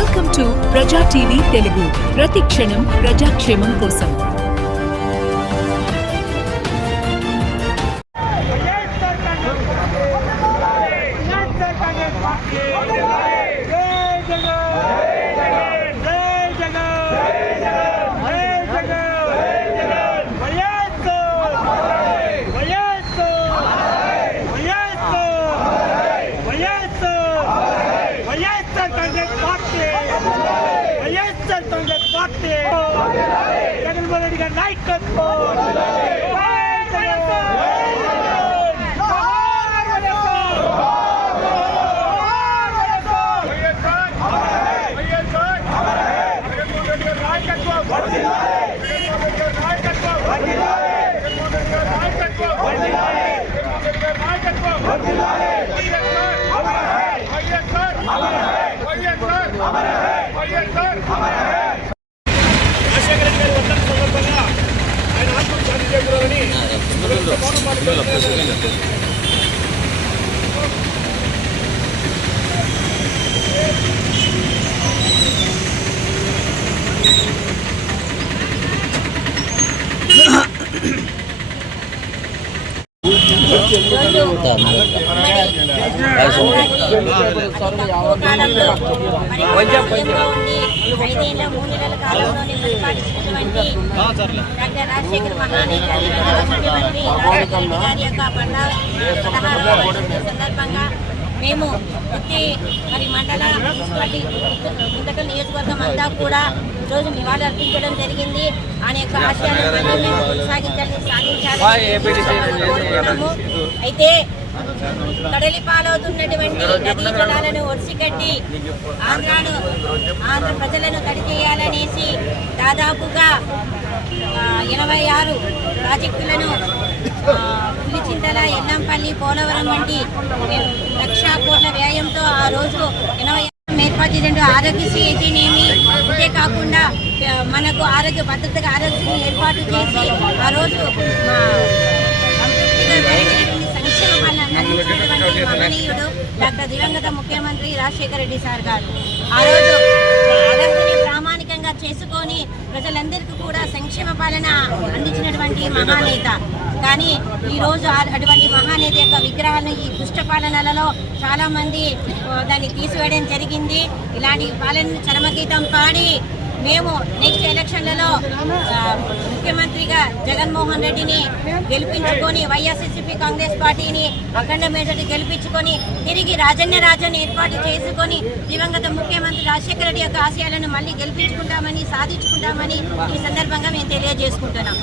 Welcome to ప్రజా TV Telugu. ప్రతి క్షణం ప్రజాక్షేమం కోసం. జగన్మోహన్ రెడ్డి గారి నాయకత్వం రాజశేఖర్ సందర్భంగా మేము మరి మండల ముందకల్ నియోజకవర్గం అంతా కూడా ఈరోజు నివాళులు అర్పించడం జరిగింది. ఆయన యొక్క ఆశయాలను సాధించాలని. అయితే కడలి పాలవుతున్నటువంటి నదీ జలాలను ఒడిసికట్టి ఆంధ్ర ప్రజలను తడి చేయాలనేసి దాదాపుగా 86 ప్రాజెక్టులను పులిచింతల, ఎల్లంపల్లి, పోలవరం వంటి 1,00,000 కోట్ల వ్యయంతో ఆ రోజు 80 ఏర్పాటు చేసిన ఆరోగ్యశ్రీ అయితేనేమి, అంతేకాకుండా మనకు ఆరోగ్య భద్రతగా ఆరోగ్యశ్రీ ఏర్పాటు చేసి ఆ రోజు సంక్షేమ పాలన అందించినటువంటి మహనీయుడు డాక్టర్ దివంగత ముఖ్యమంత్రి రాజశేఖర రెడ్డి సార్ గారు. ఆ రోజు ఆరోగ్యాన్ని ప్రామాణికంగా చేసుకొని ప్రజలందరికీ కూడా సంక్షేమ పాలన అందించినటువంటి మహానేత. కానీ ఈరోజు అటువంటి మహానేత యొక్క విగ్రహాలను ఈ దుష్ట పాలనలలో చాలా మంది దాన్ని తీసివేయడం జరిగింది. ఇలాంటి పాలనను చరమగీతం పాడి మేము నెక్స్ట్ ఎలక్షన్లలో ముఖ్యమంత్రిగా జగన్మోహన్ రెడ్డిని గెలిపించుకొని వైఎస్ఆర్సీపీ కాంగ్రెస్ పార్టీని అఖండ మెజారిటీ గెలిపించుకొని తిరిగి రాజన్ని ఏర్పాటు చేసుకొని దివంగత ముఖ్యమంత్రి రాజశేఖర రెడ్డి యొక్క ఆశయాలను మళ్ళీ గెలిపించుకుంటామని, సాధించుకుంటామని ఈ సందర్భంగా మేము తెలియజేసుకుంటున్నాం.